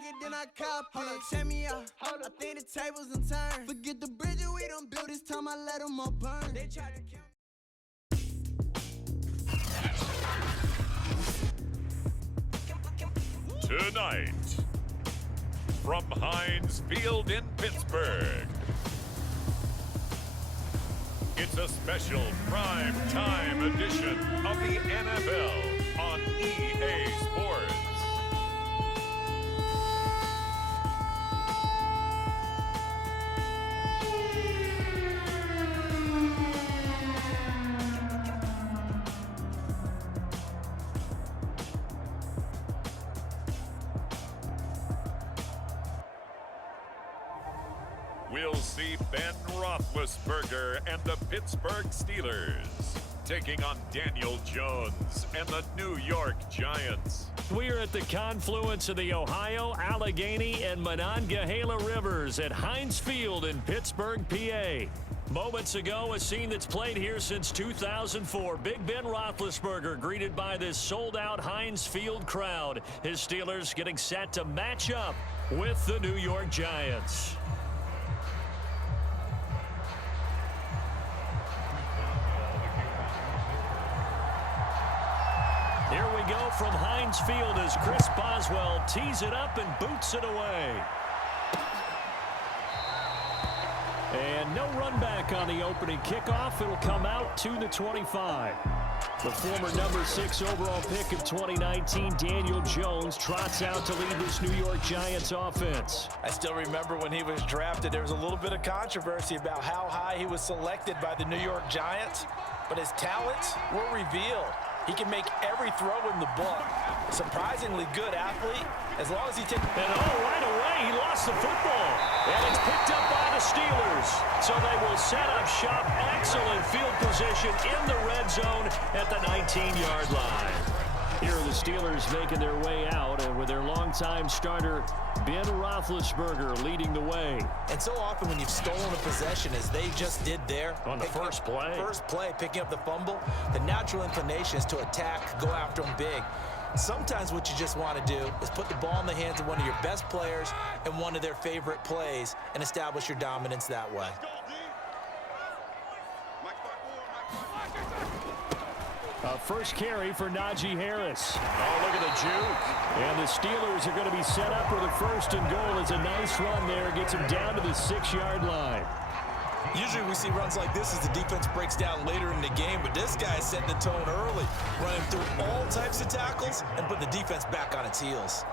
like it, then I cop it. Hold up, check me out. I think the tables done turned. Forget the bridge we done built, this time I let them all burn. They tried to kill Tonight, from Heinz Field in Pittsburgh, it's a special prime time edition of the NFL on EA Sports. We'll see Ben Roethlisberger and the Pittsburgh Steelers taking on Daniel Jones and the New York Giants. We're at the confluence of the Ohio, Allegheny, and Monongahela Rivers at Heinz Field in Pittsburgh, PA. Moments ago, a scene that's played here since 2004. Big Ben Roethlisberger greeted by this sold-out Heinz Field crowd. His Steelers getting set to match up with the New York Giants. Here we go from Heinz Field as Chris Boswell tees it up and boots it away. And no run back on the opening kickoff. It'll come out to the 25. The former number 6 overall pick of 2019, Daniel Jones, trots out to lead this New York Giants offense. I still remember when he was drafted, there was a little bit of controversy about how high he was selected by the New York Giants, but his talents were revealed. He can make every throw in the book. Surprisingly good athlete, as long as he takes... And right away, he lost the football. And it's picked up by the Steelers. So they will set up shop. Excellent field position in the red zone at the 19-yard line. Here are the Steelers making their way out, and with their longtime starter, Ben Roethlisberger, leading the way. And so often when you've stolen a possession, as they just did there, on the first play, picking up the fumble, the natural inclination is to attack, go after them big. Sometimes what you just want to do is put the ball in the hands of one of your best players and one of their favorite plays and establish your dominance that way. First carry for Najee Harris. Oh, look at the juke. And the Steelers are going to be set up with a 1st and goal. It's a nice run there. Gets him down to the 6-yard line. Usually we see runs like this as the defense breaks down later in the game, but this guy is setting the tone early, running through all types of tackles and putting the defense back on its heels.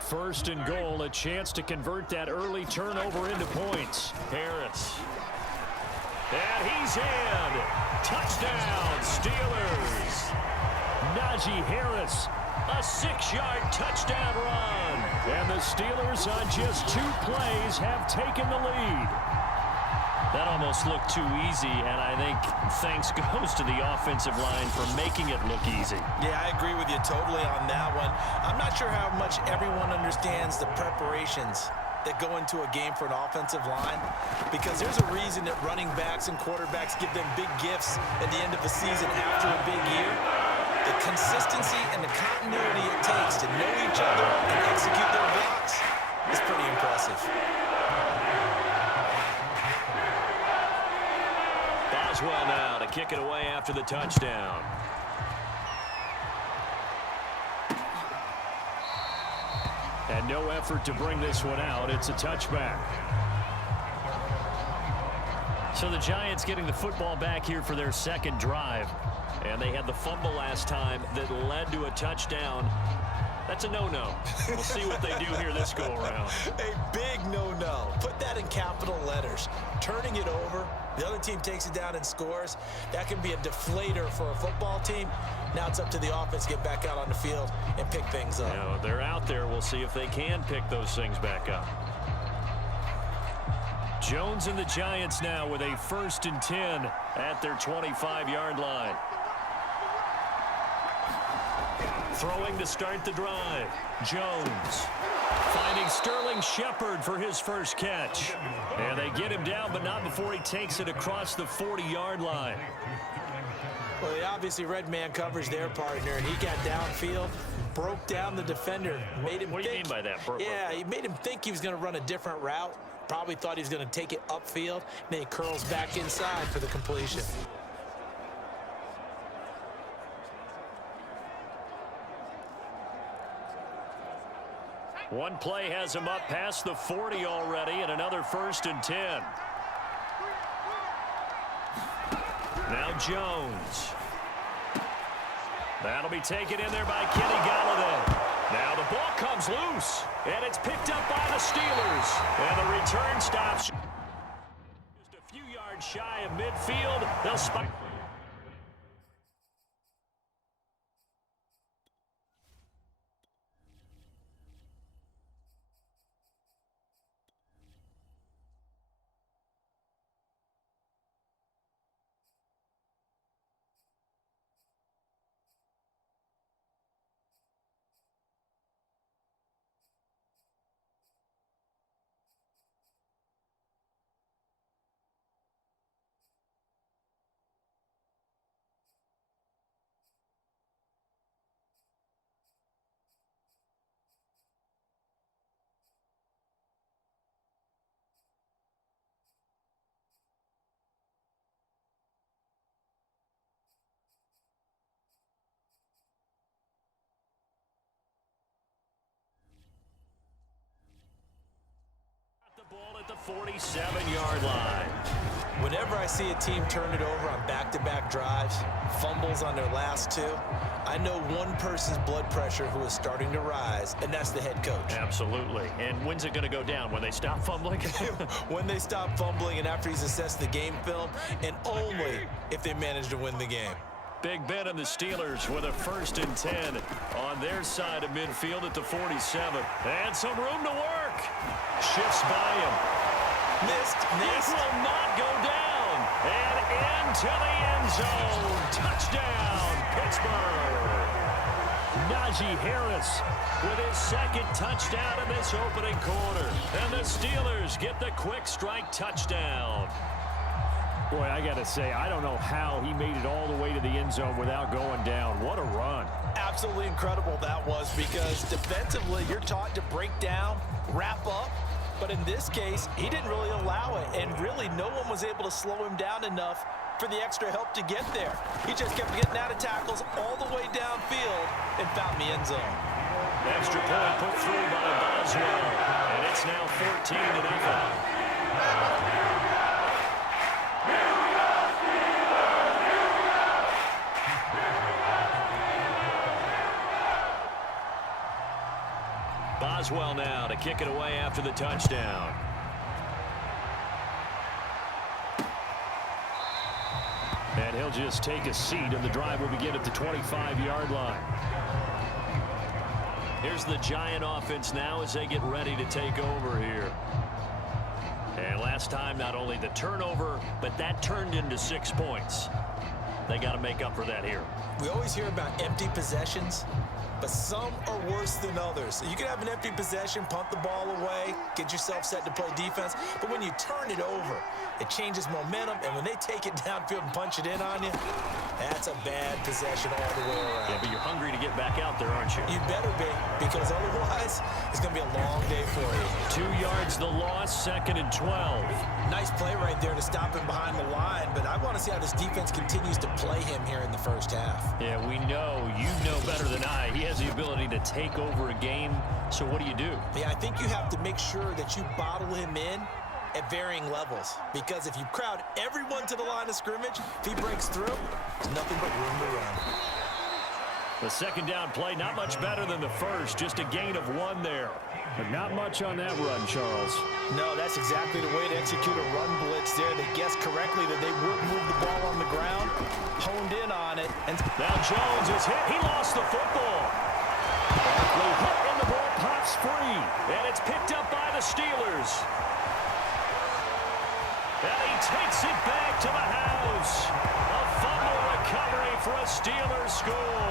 First and goal, a chance to convert that early turnover into points. Harris. And he's in. Touchdown, Steelers. Najee Harris, a 6-yard touchdown run. And the Steelers on just 2 plays have taken the lead. That almost looked too easy, and I think thanks goes to the offensive line for making it look easy. Yeah, I agree with you totally on that one. I'm not sure how much everyone understands the preparations that go into a game for an offensive line, because there's a reason that running backs and quarterbacks give them big gifts at the end of the season after a big year. The consistency and the continuity it takes to know each other and execute their blocks is pretty impressive. Boswell now to kick it away after the touchdown. And no effort to bring this one out. It's a touchback. So the Giants getting the football back here for their 2nd drive. And they had the fumble last time that led to a touchdown. That's a no-no. We'll see what they do here this go-around. A big no-no. Put that in capital letters. Turning it over, the other team takes it down and scores. That can be a deflator for a football team. Now it's up to the offense to get back out on the field and pick things up. You know, they're out there. We'll see if they can pick those things back up. Jones and the Giants now with a 1st and 10 at their 25-yard line. Throwing to start the drive. Jones. Finding Sterling Shepard for his first catch. And they get him down, but not before he takes it across the 40-yard line. Well, they obviously read man coverage their partner, and he got downfield, broke down the defender, made him What do you mean by that? Yeah, he made him think he was going to run a different route. Probably thought he was going to take it upfield, and then he curls back inside for the completion. One play has him up past the 40 already, and another 1st and 10. Now Jones. That'll be taken in there by Kenny Golladay. Now the ball comes loose, and it's picked up by the Steelers. And the return stops just a few yards shy of midfield. They'll spike. Ball at the 47-yard line. Whenever I see a team turn it over on back-to-back drives, fumbles on their last two, I know one person's blood pressure who is starting to rise, and that's the head coach. Absolutely. And when's it going to go down? When they stop fumbling? When they stop fumbling and after he's assessed the game film, and only if they manage to win the game. Big Ben and the Steelers with a 1st and 10 on their side of midfield at the 47. And some room to work. Shifts by him. Missed. This will not go down. And into the end zone. Touchdown, Pittsburgh. Najee Harris with his 2nd touchdown in this opening quarter. And the Steelers get the quick strike touchdown. Boy, I got to say, I don't know how he made it all the way to the end zone without going down. What a run. Absolutely incredible that was, because defensively you're taught to break down, wrap up, but in this case he didn't really allow it, and really no one was able to slow him down enough for the extra help to get there. He just kept getting out of tackles all the way downfield and found the end zone. Extra point put through by Boswell, and it's now 14-0. Boswell now to kick it away after the touchdown. And he'll just take a seat, and the drive will begin at the 25-yard line. Here's the Giant offense now as they get ready to take over here. And last time, not only the turnover, but that turned into 6 points. They got to make up for that here. We always hear about empty possessions, but some are worse than others. You can have an empty possession, punt the ball away, get yourself set to play defense, but when you turn it over, it changes momentum, and when they take it downfield and punch it in on you, that's a bad possession all the way around. Yeah, but you're hungry to get back out there, aren't you? You better be, because otherwise, it's going to be a long day for you. 2 yards the loss, 2nd and 12. Nice play right there to stop him behind the line, but I want to see how this defense continues to play him here in the first half. Yeah, we know, you know better than I, he has the ability to take over a game, so what do? Yeah, I think you have to make sure that you bottle him in at varying levels, because if you crowd everyone to the line of scrimmage, if he breaks through, there's nothing but room to run. The 2nd down play, not much better than the first, just a gain of 1 there. But not much on that run, Charles. No, that's exactly the way to execute a run blitz there. They guessed correctly that they would move the ball on the ground, honed in on it. And now Jones is hit. He lost the football. Barkley hit, and the ball pops free. And it's picked up by the Steelers. And he takes it back to the house. A fumble recovery for a Steelers score.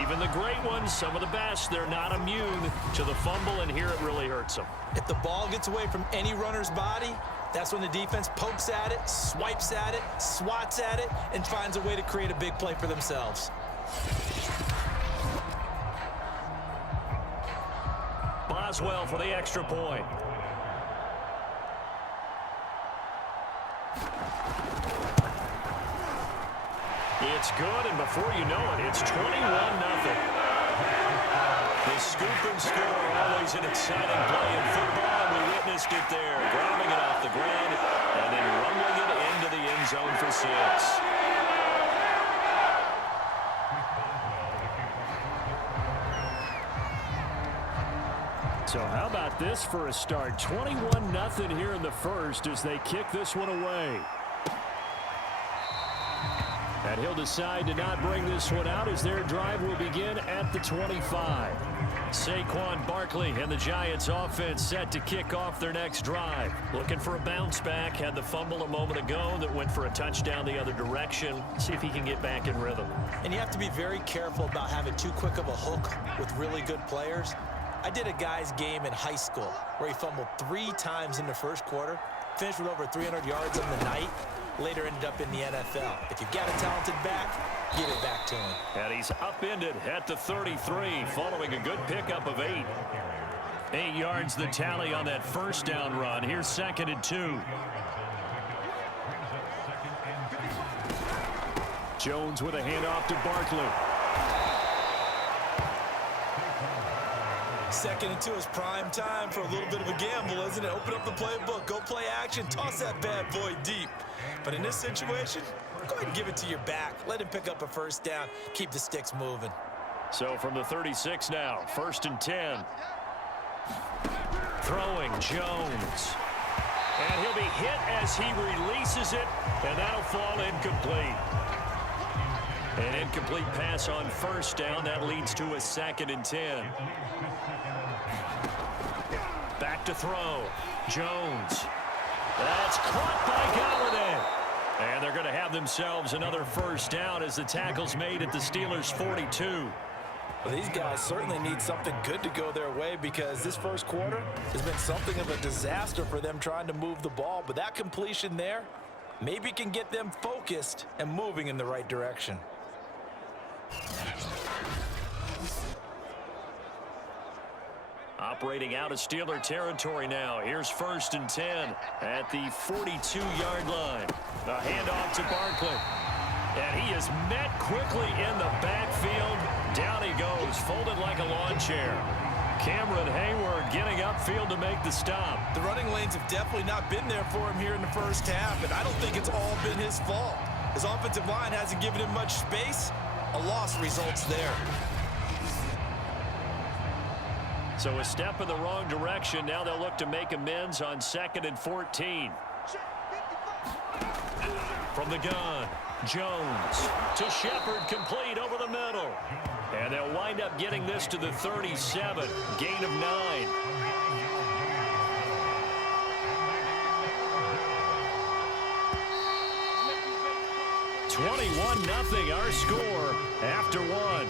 Even the great ones, some of the best, they're not immune to the fumble, and here it really hurts them. If the ball gets away from any runner's body, that's when the defense pokes at it, swipes at it, swats at it, and finds a way to create a big play for themselves. Boswell for the extra point. It's good, and before you know it, it's 21-0. The scoop and score, always an exciting play in football, and we witnessed it there, grabbing it off the ground and then rumbling it into the end zone for 6. So how about this for a start? 21-0 here in the first as they kick this one away. And he'll decide to not bring this one out as their drive will begin at the 25. Saquon Barkley and the Giants offense set to kick off their next drive. Looking for a bounce back. Had the fumble a moment ago that went for a touchdown the other direction. See if he can get back in rhythm. And you have to be very careful about having too quick of a hook with really good players. I did a guy's game in high school where he fumbled 3 times in the first quarter, finished with over 300 yards on the night, later ended up in the NFL. If you've got a talented back, give it back to him. And he's upended at the 33 following a good pickup of 8. 8 yards the tally on that first down run. Here's 2nd and 2. Jones with a handoff to Barkley. 2nd and 2 is prime time for a little bit of a gamble, isn't it? Open up the playbook, go play action, toss that bad boy deep. But in this situation, go ahead and give it to your back. Let him pick up a first down, keep the sticks moving. So from the 36 now, 1st and 10. Throwing Jones. And he'll be hit as he releases it, and that'll fall incomplete. An incomplete pass on first down. That leads to a 2nd and 10. Back to throw. Jones. That's caught by Galladay. And they're going to have themselves another first down as the tackle's made at the Steelers' 42. Well, these guys certainly need something good to go their way because this first quarter has been something of a disaster for them trying to move the ball. But that completion there maybe can get them focused and moving in the right direction. Operating out of Steeler territory now. Here's 1st and 10 at the 42-yard line. A handoff to Barkley. And he is met quickly in the backfield. Down he goes, folded like a lawn chair. Cameron Hayward getting upfield to make the stop. The running lanes have definitely not been there for him here in the first half, and I don't think it's all been his fault. His offensive line hasn't given him much space. A loss results there. So a step in the wrong direction. Now they'll look to make amends on 2nd and 14. From the gun, Jones to Shepard, complete over the middle. And they'll wind up getting this to the 37, gain of 9. (21-0) our score after 1.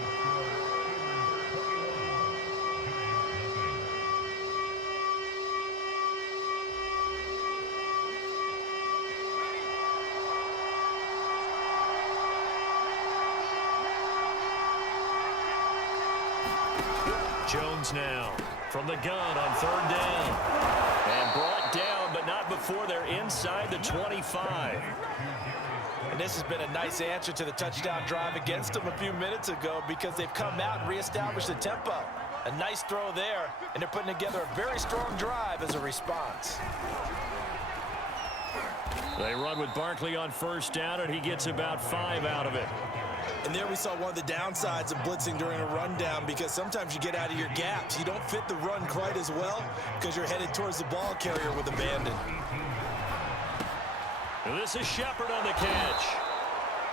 Jones now from the gun on 3rd down. And brought down, but not before they're inside the 25. And this has been a nice answer to the touchdown drive against them a few minutes ago because they've come out and reestablished the tempo. A nice throw there, and they're putting together a very strong drive as a response. They run with Barkley on 1st down, and he gets about 5 out of it. And there we saw one of the downsides of blitzing during a rundown because sometimes you get out of your gaps. You don't fit the run quite as well because you're headed towards the ball carrier with abandon. This is Shepard on the catch.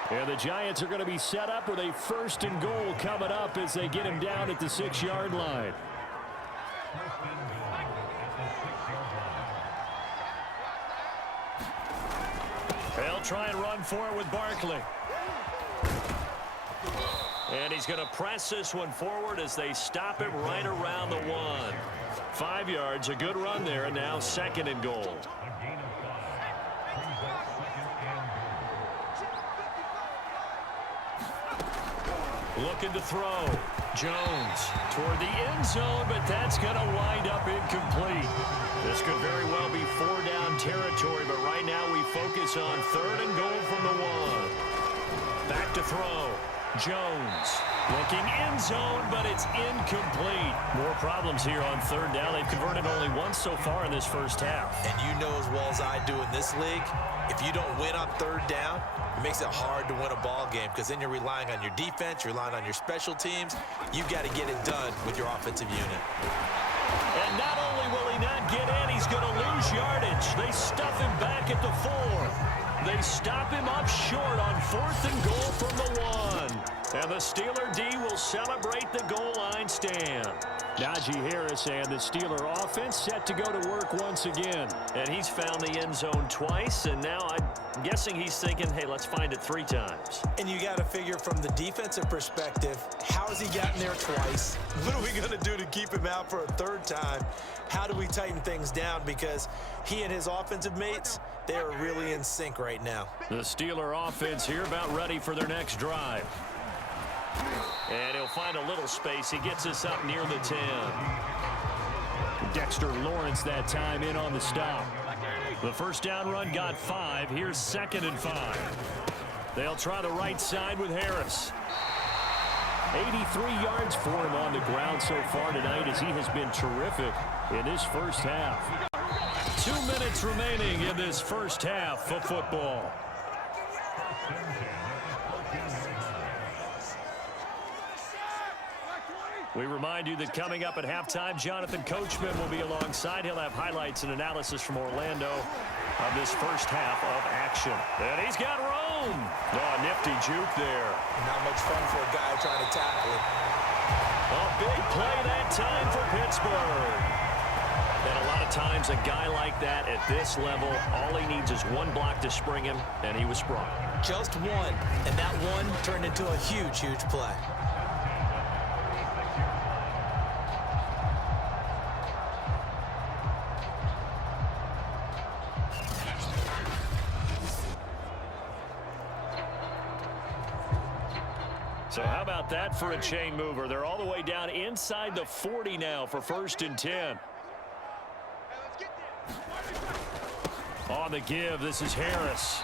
And the Giants are going to be set up with a 1st and goal coming up as they get him down at the 6-yard line. They'll try and run for it with Barkley. And he's going to press this one forward as they stop him right around the 1. 5 yards, a good run there, and now 2nd and goal. Looking to throw. Jones toward the end zone, but that's going to wind up incomplete. This could very well be 4-down territory, but right now we focus on 3rd and goal from the 1. Back to throw. Jones looking end zone, but it's incomplete. More problems here on 3rd down. They've converted only once so far in this first half. And you know as well as I do in this league, if you don't win on 3rd down, it makes it hard to win a ball game because then you're relying on your defense, you're relying on your special teams. You've got to get it done with your offensive unit. And not only will he not get in, he's going to lose yardage. They stuff him back at the 4. They stop him up short on 4th and goal from the 1. And the Steeler D will celebrate the goal line stand. Najee Harris and the Steeler offense set to go to work once again. And he's found the end zone twice, and now I'm guessing he's thinking, hey, let's find it 3 times. And you got to figure from the defensive perspective, how has he gotten there twice? What are we going to do to keep him out for a 3rd time? How do we tighten things down? Because he and his offensive mates, they are really in sync right now. The Steeler offense here about ready for their next drive. And he'll find a little space. He gets us up near the 10. Dexter Lawrence that time in on the stop. The first down run got 5. Here's 2nd and 5. They'll try the right side with Harris. 83 yards for him on the ground so far tonight as he has been terrific in this first half. 2 minutes remaining in this first half of football. We remind you that coming up at halftime, Jonathan Coachman will be alongside. He'll have highlights and analysis from Orlando of this first half of action. And he's got room. Oh, nifty juke there. Not much fun for a guy trying to tackle it. A big play that time for Pittsburgh. And a lot of times a guy like that at this level, all he needs is one block to spring him, and he was sprung. Just one, and that one turned into a huge, huge play. So how about that for a chain mover? They're all the way down inside the 40 now for 1st and 10. On the give, this is Harris.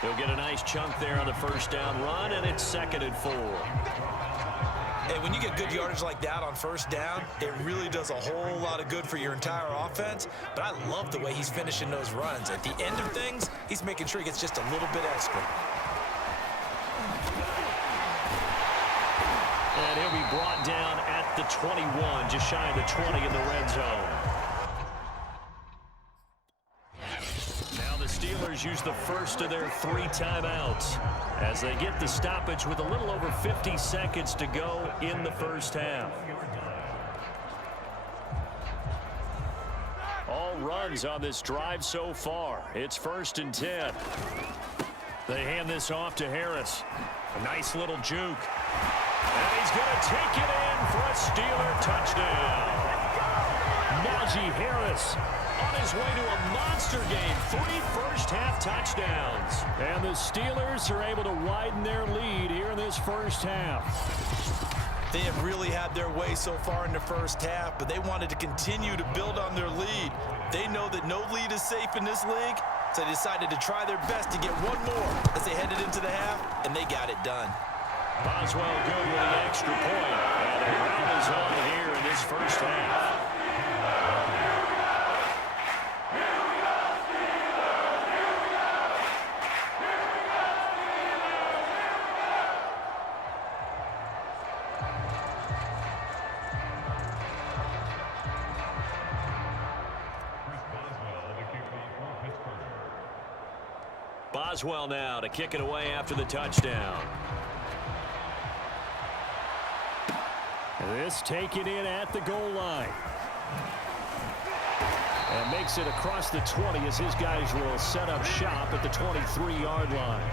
He'll get a nice chunk there on the first down run, and it's 2nd and 4. Hey, when you get good yardage like that on 1st down, it really does a whole lot of good for your entire offense. But I love the way he's finishing those runs. At the end of things, he's making sure he gets just a little bit extra. And he'll be brought down at the 21, just shy of the 20 in the red zone. Now the Steelers use the first of their 3 timeouts as they get the stoppage with a little over 50 seconds to go in the first half. All runs on this drive so far. It's 1st and 10. They hand this off to Harris. A nice little juke. And he's going to take it in for a Steeler touchdown. Najee Harris on his way to a monster game. 3 first-half touchdowns. And the Steelers are able to widen their lead here in this first half. They have really had their way so far in the first half, but they wanted to continue to build on their lead. They know that no lead is safe in this league, so they decided to try their best to get one more as they headed into the half, and they got it done. Boswell good with the extra point. And a round is on here in this first half. Boswell now to kick it away after the touchdown. This taken in at the goal line. And makes it across the 20 as his guys will set up shop at the 23-yard line.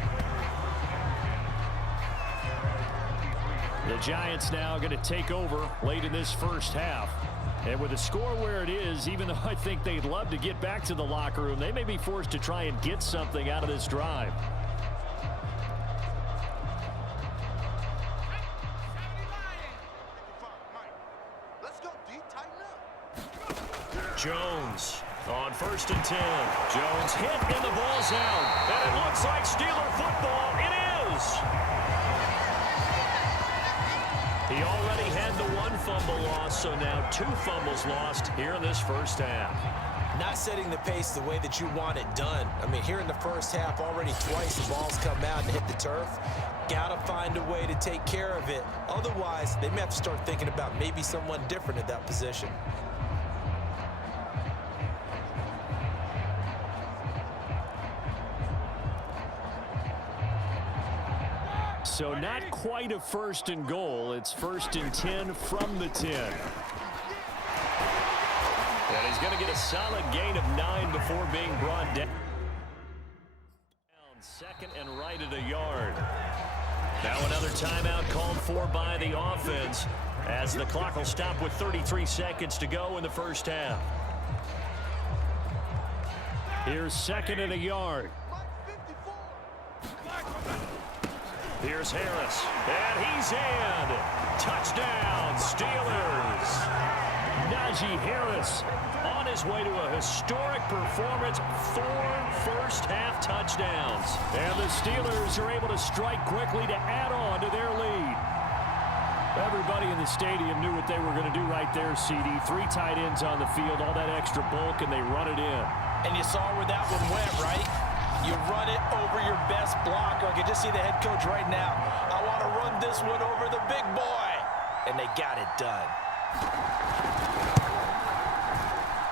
The Giants now going to take over late in this first half. And with the score where it is, even though I think they'd love to get back to the locker room, they may be forced to try and get something out of this drive. Jones on 1st and 10. Jones hit and the ball's out. And it looks like Steeler football. It is. He already had the 1 fumble loss, so now 2 fumbles lost here in this first half. Not setting the pace the way that you want it done. I mean, here in the first half, already twice the ball's come out and hit the turf. Got to find a way to take care of it. Otherwise, they may have to start thinking about maybe someone different at that position. So not quite a 1st and goal. It's 1st and 10 from the 10. And he's going to get a solid gain of 9 before being brought down. 2nd and right at a yard. Now another timeout called for by the offense as the clock will stop with 33 seconds to go in the first half. Here's 2nd and a yard. Here's Harris, and he's in. Touchdown, Steelers. Najee Harris on his way to a historic performance, 4 first-half touchdowns. And the Steelers are able to strike quickly to add on to their lead. Everybody in the stadium knew what they were going to do right there, CD. 3 tight ends on the field, all that extra bulk, and they run it in. And you saw where that one went, right? You run it over your best blocker. I can just see the head coach right now. I want to run this one over the big boy. And they got it done.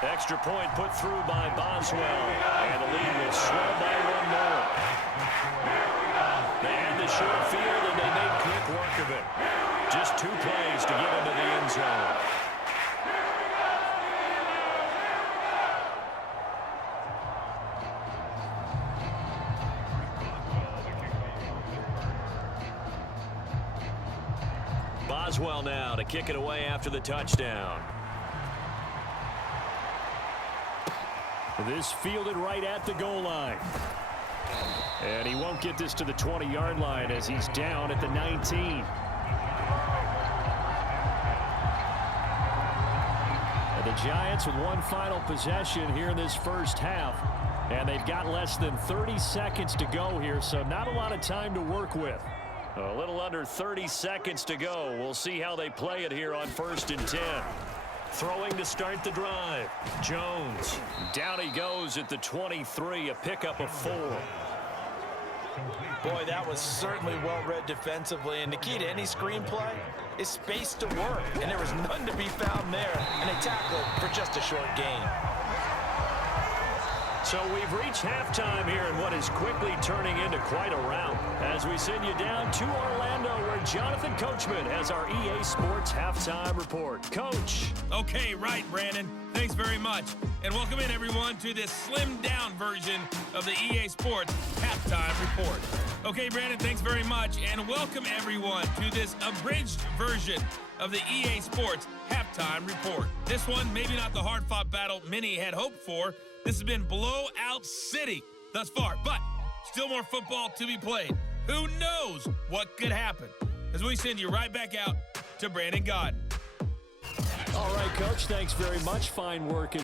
Extra point put through by Boswell. And the lead will swell by 1 more. They had the short field, and they made quick work of it. Just 2 plays to get into the end zone. Boswell now to kick it away after the touchdown. This fielded right at the goal line. And he won't get this to the 20-yard line as he's down at the 19. And the Giants with 1 final possession here in this first half. And they've got less than 30 seconds to go here, so not a lot of time to work with. A little under 30 seconds to go. We'll see how they play it here on 1st and 10. Throwing to start the drive. Jones. Down he goes at the 23, a pickup of 4. Boy, that was certainly well-read defensively. And the key to any screenplay is space to work. And there was none to be found there. And they tackled for just a short gain. So we've reached halftime here in what is quickly turning into quite a rout as we send you down to Orlando where Jonathan Coachman has our EA Sports Halftime Report. Coach. Okay, right, Brandon. Thanks very much. And welcome in, everyone, to this slimmed-down version of the EA Sports Halftime Report. Okay, Brandon, thanks very much. And welcome, everyone, to this abridged version of the EA Sports Halftime Report. This one, maybe not the hard-fought battle many had hoped for. This has been blowout city thus far, but still more football to be played. Who knows what could happen? As we send you right back out to Brandon Gaudin. All right, Coach, thanks very much. Fine work.